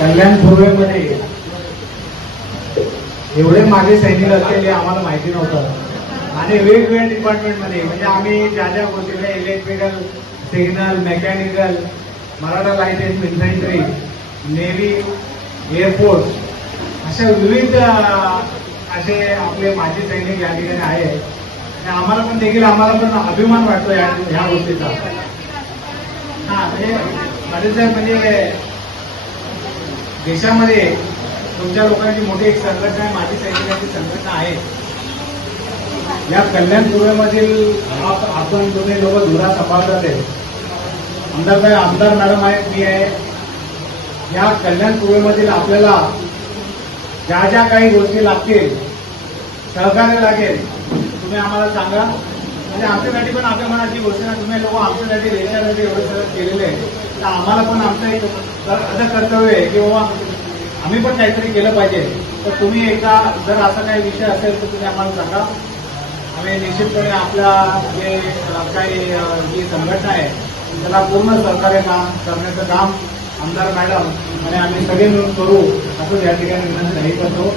कल्याण पूर्वेमध्ये एवढे माझे सैनिक असतील आम्हाला माहिती नव्हतं. आणि वेगवेगळ्या डिपार्टमेंटमध्ये म्हणजे आम्ही ज्या ज्या गोष्टीकडे electrical signal mechanical Maratha light infantry navy air force अशा विविध असे आपले माजी सैनिक या ठिकाणी आहेत. आणि आम्हाला पण देखील आम्हाला पण अभिमान वाटतो या ह्या गोष्टीचा. हा म्हणजे साहेब म्हणजे देशामध्ये तुमच्या लोकांची मोठी एक संघटना आहे माझी सैनिकांची संघटना आहे. या कल्याण पूर्वेमधील आपण तुम्ही लोक धुरा सांभाळतात आहे. आमदार आमदार मॅडम आहेत मी आहे. या कल्याण पूर्वेमधील आपल्याला ज्या ज्या काही गोष्टी लागतील सहकार्य लागेल तुम्ही आम्हाला सांगा. म्हणजे आमच्यासाठी पण आपल्या मनाची गोष्ट ना तुम्ही लोक आमच्यासाठी देशासाठी एवढं सगळं केलेलं आहे. तर आम्हाला पण आमचं एक असं कर्तव्य आहे की बाबा आम्ही पण काहीतरी केलं पाहिजे. तर तुम्ही एकदा जर असा काही विषय असेल तर तुम्ही आम्हाला सांगा. आम्ही निश्चितपणे आपल्या जे काही जी संघटना आहे त्याला पूर्ण सहकार्य काम करण्याचं काम आमदार मॅडम आणि आम्ही सगळे मिळून करू असं या ठिकाणी विनंती करतो.